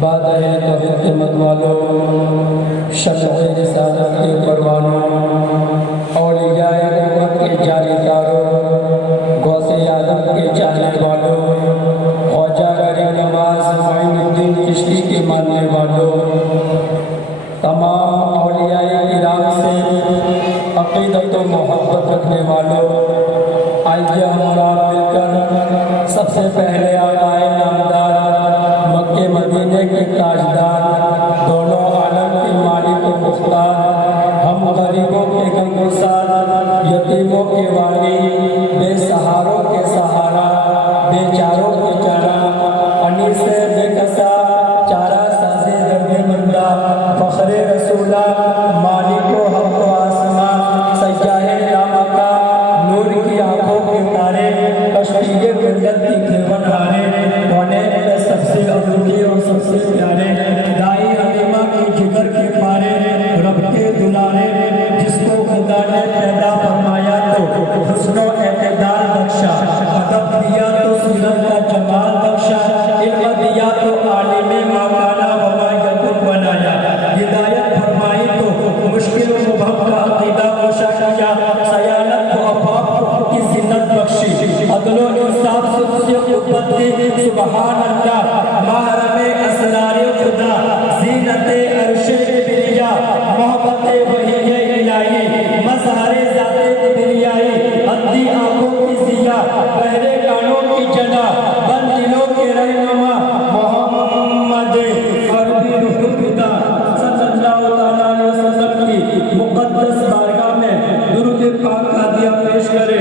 बादए तौहीद के मतवालों, शफ़क़े रिसालत के परवानों, औलियाए उम्मत के जानेदारों, गौसे आदम के चाहने वालों, ख्वाजा गरीब नवाज मोइनुद्दीन चिश्ती के मानने वालों, तमाम औलियाए किराम से अक़ीदत व मोहब्बत रखने वालों, आइए हमारा मिलकर सबसे पहले आकाए नामदार मक्के मदीने के ताजदार, दोनों आलम के मालिक व मुख्तार, हम गरीबों के गमगुसार, यतीमों के वाली, बेसहारों के सहारा, बेचारों के चारा, अनीस से बेकसा चारा साज़े दर्द मंदा, फ़ख्रे रसूला मालिको हक़ व आसमां, सय्याहे लामका नूर की आँखों के तारे, कश्तीए गुल्लत की खेवन हारे, होने में सबसे अनूठे और सबसे प्यारे, दाई हलीमा की जिगर के पारे, रब के दुलारे, जिसको खुदा ने पैदा फरमाया तो हुस्न व एतदाल बख्शा, अदब दिया तो सीरत का जमाल बख्शा, इल्म दिया तो आलिमे मौलाना वमा यकुब बनाया, हिदायत फरमाई तो मुश्किल मुबहम का अक़ीदा कोशा किया, सयानत को अफ़ाक़ को की ज़िन्नत बख्शी, अदल व इंसाफ से क़ुव्वत दी, सुबहान अल्लाह महरम असरार खुदा, ज़ीनत अर्श किबरिया, मोहब्बत वही इलाही, मज़हर ज़ात किबरियाई, अंधी आँखों की ज़िया, बहरे कानों की जना, बंद दिलों के रहनुमा, मोहम्मद अरबी रूह खुदा सल्लल्लाहु अलैहि वसल्लम की मुक़द्दस बारगाह में दुरूद पाक हादिया पेश करे।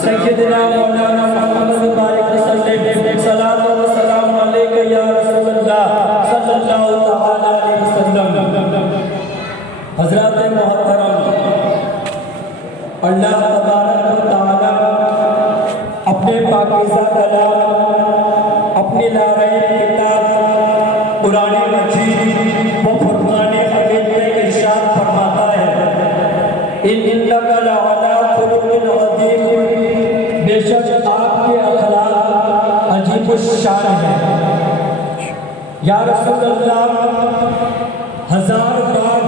सय्यदना मौलाना मुहम्मद बारिक वसल्लम, सलात व सलाम अलैका या रसूलल्लाह सल्लल्लाहु तआला अलैहि वसल्लम। हज़रात मोहतरम, अल्लाह तबारक व तआला अपने पाकीज़ा कलाम, अपनी लारैब किताब कुरान मजीद व फुरक़ान हमीद में इरशाद फरमाता है, इन्नका लअला खुलुक़िन अज़ीम, बेशक आपके अखलाक अजीब-उश-शान है। या रसूलल्लाह, 1000 बार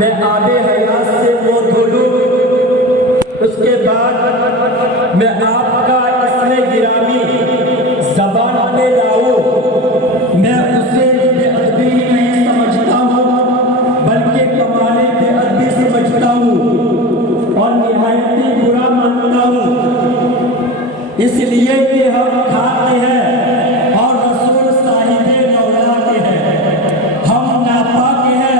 मैं आबे हयात से मुँह धो लूं, उसके बाद मैं आपका इसमें गिरामी ज़बान पे लाऊं, मैं उसे बेअदबी नहीं समझता हूँ, बल्कि कमाले बेअदबी समझता हूँ और निहायत ही बुरा मानता हूँ, इसलिए कि हम खाते हैं और रसूल साहिबे मौलाद हैं, हम नापाक हैं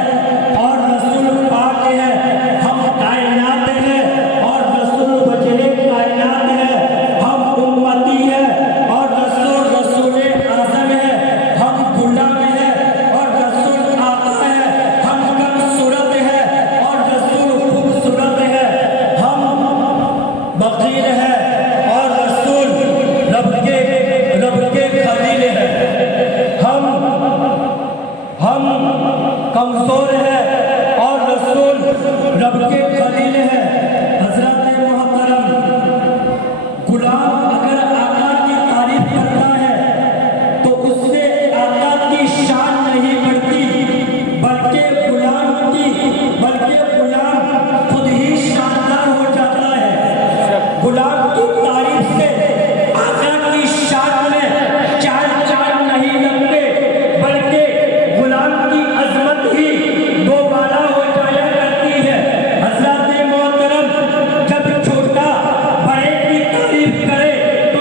और रसूल पाक हैं, हम कायनात हैं और रसूल वजह कायनात हैं, हम उम्मती हैं और रसूल रसूल आज़म है, हम गुलाम हैं और रसूल आका है, हम कम सूरत है और रसूल खूबसूरत है, हम बकीर है और रसूल रब के खलील है, हम कमजोर है और रसूल रब के खलील है। हज़रत मोहतरम, गुलाम अगर आका की तारीफ करता है तो उससे आका की शान नहीं बढ़ती, बल्कि गुलाम खुद ही शानदार हो जाता है। गुलाम की तारीफ से आका की शान में चार चांद नहीं लगते, बल्कि गुलाम की अजमत ही दोबारा हो जाया करती है। हज़रत मोहतरम, जब छोटा बड़े की तारीफ करे तो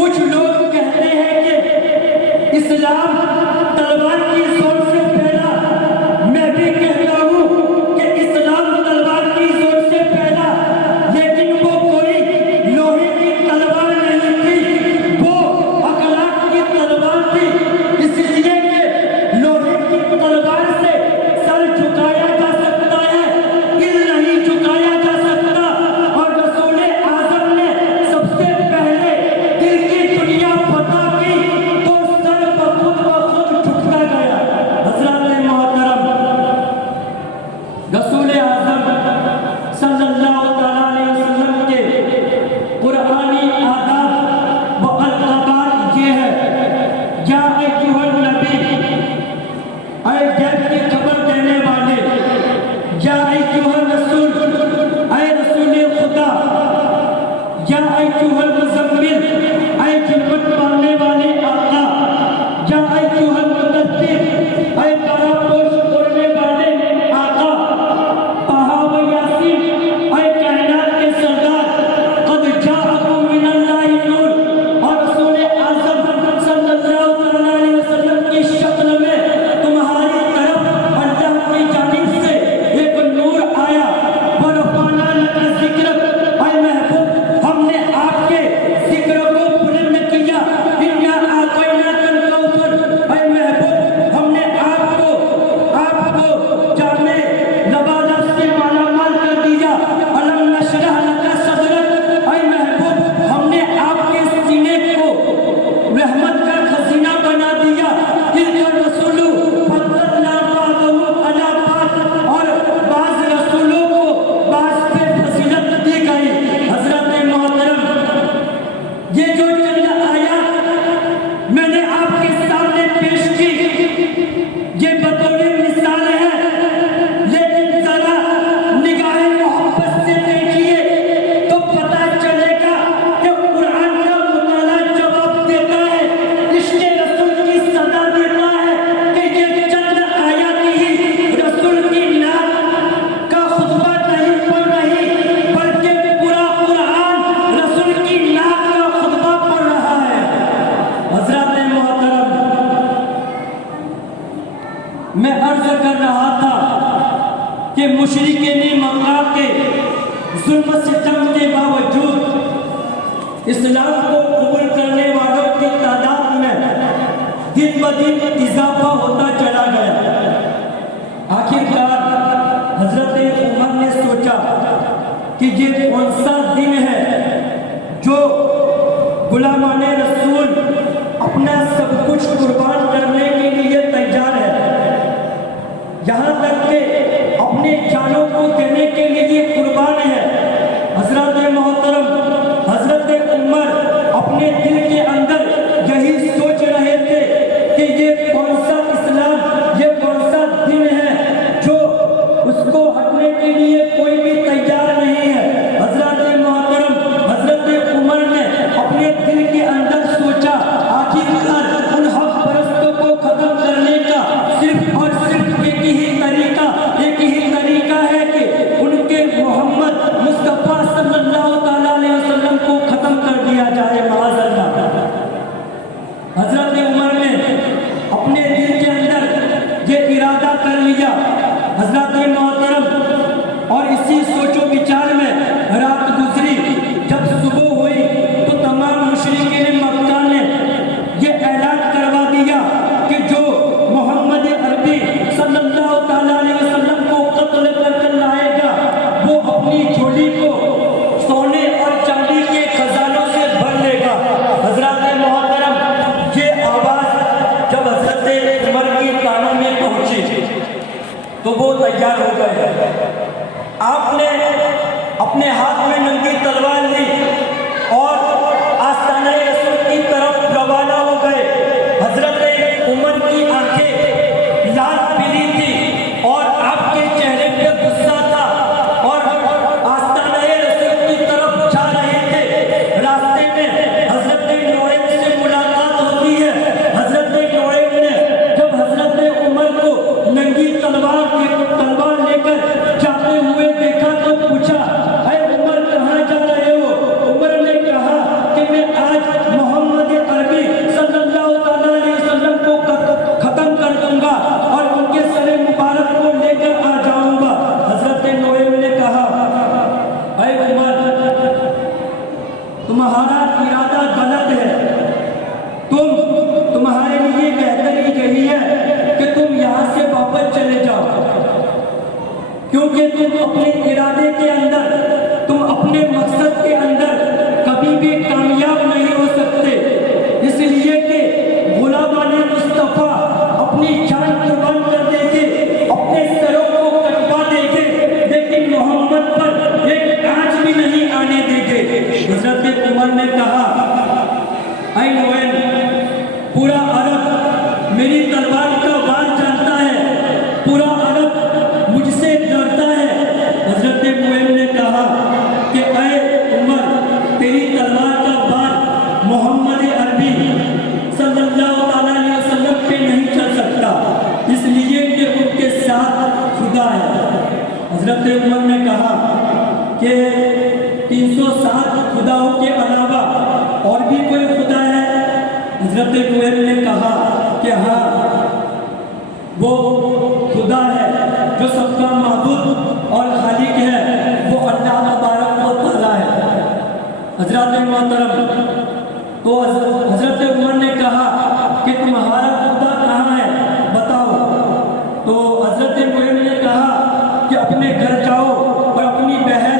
कुछ लोग कहते हैं कि इस्लाम तलवार की जोर से फैला। मैं भी कहता हूँ कि इस्लाम तलवार की जोर से फैला, लेकिन वो कोई लोहे की तलवार नहीं थी, वो अखलाक की तलवार थी। इसलिए कि लोहे की तलवार से सर झुकाया जा सकता है, दिल नहीं झुकाया जा सकता। और रसूल आज़म ने सबसे पहले दिल की दुनिया फतह की तो सर बखुद झुकता गया। हज़रत मोहतरम रसूल आज़म सल्लल्लाहु तआला अलैहि वसल्लम के कुरानी आदाब व अलक़ाबात ये है, या अय्युहन नबी, ऐ गैब की खबर देने वाले, या अय्युहन रसूल, ऐ रसूल खुदा, या अय्युहल मुज़म्मिल, ऐ जुल्मत पालने वाले आका, या अय्युहल मुदस्सिर, ऐ परापोश ओढ़ने वाले आका, ताहा व यासीन, ऐ कायनात के सरदार, क़द जाअकुम मिनल्लाहि नूर। और रसूल आज़म सल्लल्लाहु तआला अलैहि वसल्लम की शक्ल में तुम्हारी तरफ अल्लाह की जानिब से एक नूर आया। व रफ़अना लका ज़िक्रक, ऐ महबूब हमने आपके जिक्र को बुलंद किया। इन्ना आतैनाकल कौसर, ऐ महबूब हमने आपको जामे लबालब से मालामाल कर दिया। अलम नशरह लका सदरक, ऐ महबूब हमने आपके सीने को रहमत का खजीना बना दिया। तिलका रसूलु फद्दलना बादहुम अला बाद, और बाज़ रसूलों को बाज़ पे फजीलत दी गई। हज़रत मोहतरम ये जो चंद आयत मैंने आपके सामने पेश की, ये बतौर मिसाल है, लेकिन जरा निगाह मोहब्बत से देखिए तो पता चलेगा कि कुरान का मुताला जवाब देता है, इश्क़ रसूल की सदा देता है कि ये चंद आयत ही रसूल की नात का खुतबा नहीं पढ़ रही, बल्कि पूरा कुरान रसूल की नात का खुतबा पढ़ रहा है। हज़रत मोहतरम मैं अर्ज कर रहा था कि मुशरिकीन मक्का के जुल्म सितम के बावजूद इस्लाम को कबूल करने वालों की तादाद में दिन ब दिन इजाफा होता चला गया। आखिरकार हजरत उमर ने सोचा कि ये कौन सा दिन है जो गुलामाने रसूल अपना सब कुछ कुर्बान करने के लिए तैयार है, यहाँ तक कि अपने जानों को देने के लिए कुर्बान है। हजरत मोहतरम हजरत उमर अपने दिल के अंदर यही सोच रहे थे कि ये कौन सा इस्लाम, ये कौन सा दिन है जो उसको हटने के लिए कोई भी तैयार नहीं है। हजरत मोहतरम हजरत उमर ने अपने दिल के अंदर सोचा, आखिरकार उन हक परस्तों को खत्म करने का सिर्फ और सिर्फ एक ही तरीका है कि उनके मोहम्मद मुस्तफ़ा सल्लल्लाहु तआला अलैहि वसल्लम को खत्म कर दिया जाए, माअज़ल्लाह। हजरत उमर ने अपने दिल के अंदर ये इरादा कर लिया। हजरत मोहतरम और इसी सोचो विचार में रात गुजरी। जब सुबह हुई तो तमाम मुशरिकीन मक्का ने ये ऐलान करवा दिया कि जो मोहम्मद अरबी सल्लल्लाहु तआला अलैहि वसल्लम को कत्ल कर लाएगा वो अपनी झोली को सोने और चांदी के खजानों से भर लेगा। हजरत मोहतरम ये आवाज़ जब हजरत उमर की कानों में पहुंची तो वो तैयार हो गए। आपने अपने हाथ में नंगी तलवार ली और आस्ताने रसूल की तरफ रवाना हो गए। हजरत उमर की आंखें लाल पीली थी और आपके चेहरे पे गुस्सा था और आस्ताने रसूल की तरफ जा रहे थे। रास्ते में हजरत नोएब से मुलाकात होती है। हजरत नोएब ने जब हजरत उमर को नंगी तलवार लेकर जाते हुए देखा तो पूछा, अरे उमर कहाँ जा रहे हो? अरबी सल्लल्लाहु अलैहि वसल्लम पे नहीं चल सकता, इसलिए कि उनके साथ खुदा है। हजरत उमर ने कहा कि 307 खुदाओं के अलावा और भी कोई खुदा है? हजरत नुहैर ने कहा कि हाँ, वो खुदा है जो सबका माबूद और खालिक है, वो अल्लाह तबारक व तआला है। हजरत मोहतरम, तो हजरत उमर ने कहा कि तुम्हारा खुदा कहाँ है, बताओ। तो हजरत नुहैर ने कहा कि अपने घर जाओ और अपनी बहन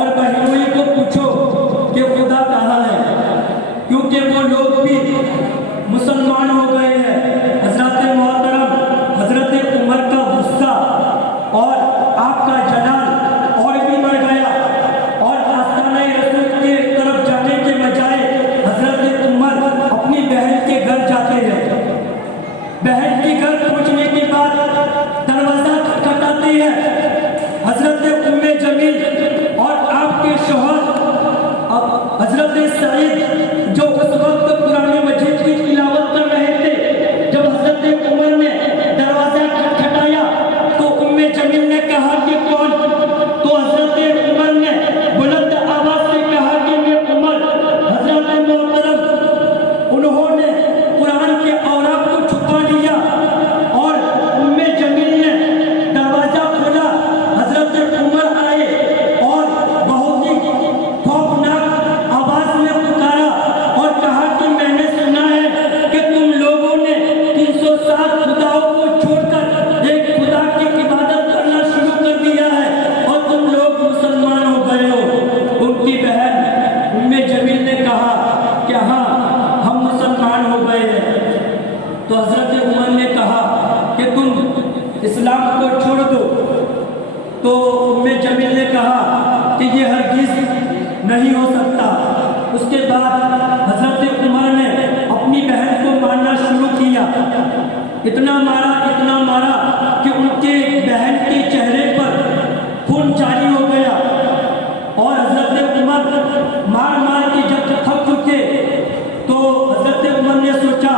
और बहनोई को पूछो कि खुदा कहाँ है, क्योंकि वो लोग भी मुसलमान हो गए हैं। हजरत मोहतरम, हजरत उमर का गुस्सा और आपका जलाल और भी बढ़ गया और आस्ताने रसूल के तरफ जाने के बजाय हजरत उमर अपनी बहन के घर जाते हैं। बहन के घर पहुंचने के बाद दरवाजा खटखटाते हैं। हजरत उम्मे जमील और आपके शौहर हजरत सईद जो उस वक्त कुरान मजीद की तिलावत कर रहे थे, जब हजरत उमर ने दरवाजा खटखटाया तो उम्मे जमील ने कहा कि कौन? तो हजरत उमर ने बुलंद आवाज से कहा कि मैं उमर। हजरत मोहतरम, उन्होंने कुरान के औरात को छुपा लिया और उम्मे जमील ने दरवाजा खोला। हजरत उमर आए और बहुत ही खौफनाक आवाज में पुकारा और कहा कि मैंने सुना है कि तुम लोगों ने 307 खुदाओं को छोड़कर एक खुदा की इबादत करना शुरू कर दिया है और तुम लोग मुसलमान हो गए हो। उनकी बहन उम्मे जमील ने कहा कि हाँ, हम मुसलमान हो गए हैं। तो हजरत उमर ने कहा कि तुम इस्लाम को छोड़ दो। तो उम्मे जमील ने कहा कि ये हरगिज नहीं हो सकता। उसके बाद हजरत उमर ने अपनी बहन को मारना शुरू किया। इतना मारा कि उनके बहन के चेहरे पर खून जारी हो गया और हजरत उमर मार के जब थक चुके तो हजरत उमर ने सोचा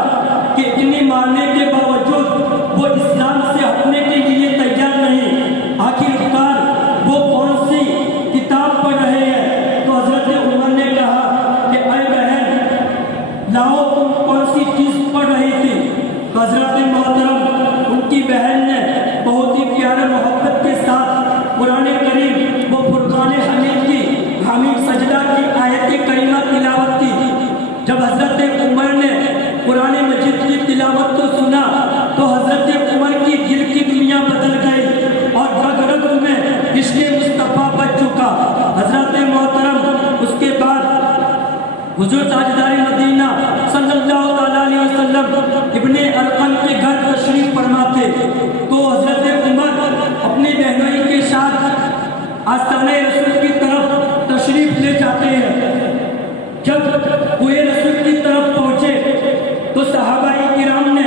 कि इतनी मारने के बावजूद वो इस्लाम से हटने के लिए तैयार नहीं, आखिरकार वो कौन सी किताब पढ़ रहे हैं। तो हजरत उमर ने कहा कि अरे बहन, लाओ तुम कौन सी चीज पढ़ रही थी। तो हजरत मोहतरम, उनकी बहन ने बहुत ही प्यारे मोहब्बत के साथ कुरान करीम वो फुरकान हमीद की हमीद सजदा की आयत करीमा तिलावत की। जब हजरत उमर ने कुरान मजीद की तिलावत को सुना तो हजरत उमर की दिल की दुनिया बदल गई और रग रग में इश्क़े मुस्तफ़ा बच चुका। हजरत मोहतरम, उसके बाद हुजूर ताजदार मदीना सल्लल्लाहु अलैहि वसल्लम इब्ने अरक़म के घर तशरीफ फरमा थे। तो हजरत उमर अपनी बहनोई के साथ आस्ताने रसूल की तरफ तशरीफ ले जाते हैं। जब कुए रसूल की तरफ पहुंचे तो सहाबाए किराम ने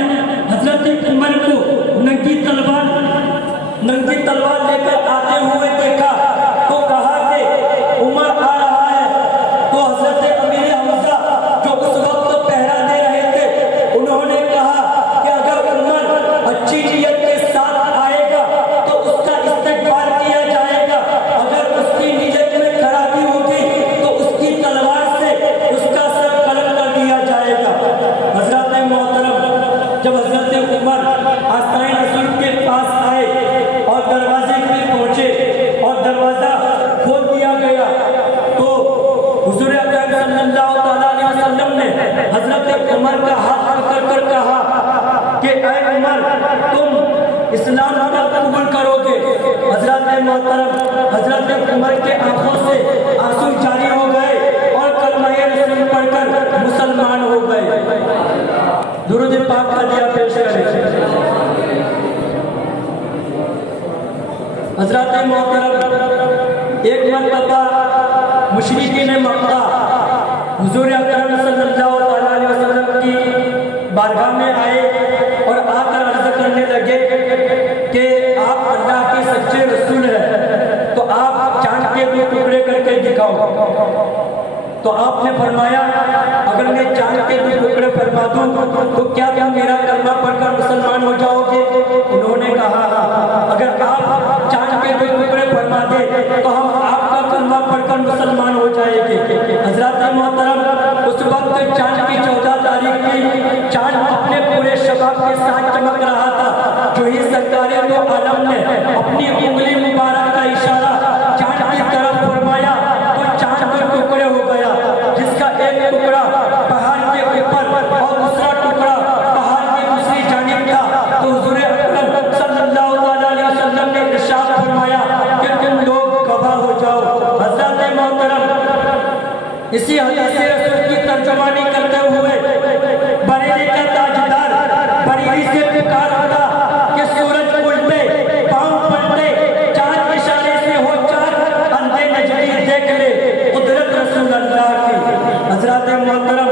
हजरत उमर को नंगी तलवार लेकर आते हुए देखा तो कहा कि उमर आ रहा है। तो हजरत अमीर हमजा जो उस वक्त पहरा दे रहे थे, उन्होंने कहा कि अगर उमर अच्छी नीयत के साथ आएगा तो उसका इस्तकबाल किया जाएगा, अगर उसकी नीयत में खराबी होगी तो उसकी तलवार से उसका सर कलम कर दिया जाएगा। हजरत मोहतरम, जब हजरत उमर आस्ताने रसूल के पास आए और दरवाजे पे पहुंचे और दरवाजा खोल दिया गया तो हुजूर अकरम सल्लल्लाहु अलैहि वसल्लम ने हजरत उमर का हाथ पकड़कर कहा कि ऐ उमर, तुम इस्लाम कब कबूल करोगे। हजरत मोहतरम, हजरत उमर के आंखों से आंसू जारी हो गए और कलमा रसूल पढ़कर मुसलमान हो गए। दुरूद पाक का दिया पेश करें। हजरत मोहतरम, एक मरतबा मुशरिकीन मक्का हुजूर अकरम सल्लल्लाहु अलैहि वसल्लम की बारगाह में आए और आकर अर्ज करने लगे कि आप अल्लाह के सच्चे रसूल हैं, तो आप चांद के 2 टुकड़े करके दिखाओ। तो आपने फरमाया अगर मैं चांद के 2 टुकड़े फरमा दूं तो क्या तुम मेरा कलमा पढ़कर मुसलमान हो जाओगे? उन्होंने कहा हाँ, अगर आप चांद के 2 टुकड़े फरमा दे तो हम आपका कलमा पढ़कर मुसलमान हो जाएंगे। हजरत मोहतरम, उस वक्त चांद की 14 तारीख की चांद अपने पूरे शबाब के साथ चमक रहा था। जो ही सरकारे दो आलम ने अपनी उंगली मुबारक का इशारा चांद की तरफ फरमाया तो चांद 2 टुकड़े हो गया, जिसका एक टुकड़ा पहाड़ के ऊपर और दूसरा टुकड़ा पहाड़ की दूसरी जानिब था। तो हुजूर अकरम सल्लल्लाहु अलैहि वसल्लम ने इरशाद फरमाया कि तुम लोग गवाह हो जाओ। हजरत मोहतरम, इसी हदीस रसूल की तर्जुमानी करते हुए बरेली का ताजदार बरेली से पुकार उठा कि सूरज उल्टे, पांव पलटे, चांद इशारे से हो चार, अंधे नजदीक देख ले कुदरत रसूल अल्लाह की। हजरत मोहतरम,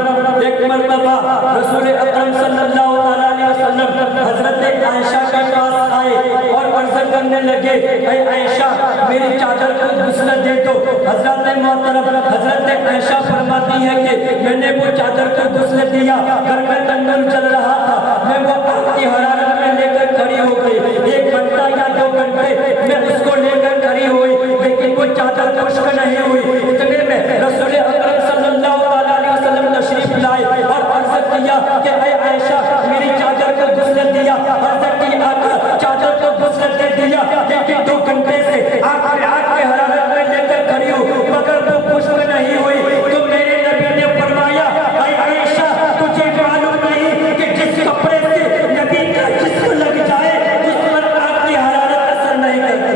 एक मरतबा रसूल अकरम सल्लल्लाहु अलैहि वसल्लम हजरत आयशा के पास आए और अर्ज करने लगे, ऐ आयशा मेरी चादर को गुस्ल दे दो। हजरत मोहतरम, हजरत आयशा फरमाती है कि मैंने वो चादर को गुस्ल दिया, घर में तंदूर चल रहा था, मैं वो आग की हरारत में लेकर खड़ी हो गई। 1 घंटा या 2 घंटे मैं उसको लेकर खड़ी हुई, लेकिन वो चादर खुश्क नहीं हुई। इतने में रसूल अकरम सल्लल्लाहु अलैहि वसल्लम तशरीफ लाए और अर्ज किया कि ऐ आयशा मेरी चादर को गुस्ल दिया। अर्ज की आका चादर को गुस्ल दे दिया, लेकिन 2 घंटे से आग के हरारत में लेकर खड़ी हूँ, मगर वो खुश्क नहीं हुई। तो मेरे नबी ने फरमाया, ऐ आयशा तुझे मालूम नहीं कि जिस कपड़े से नबी का जिस्म लग जाए उस पर आग की हरारत असर नहीं करती।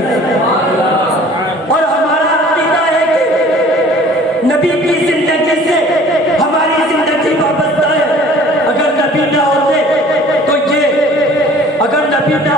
और हमारा अकीदा है कि नबी की जिंदगी से हमारी जिंदगी वाबस्ता है। अगर नबी ना होते तो ये, अगर नबी ना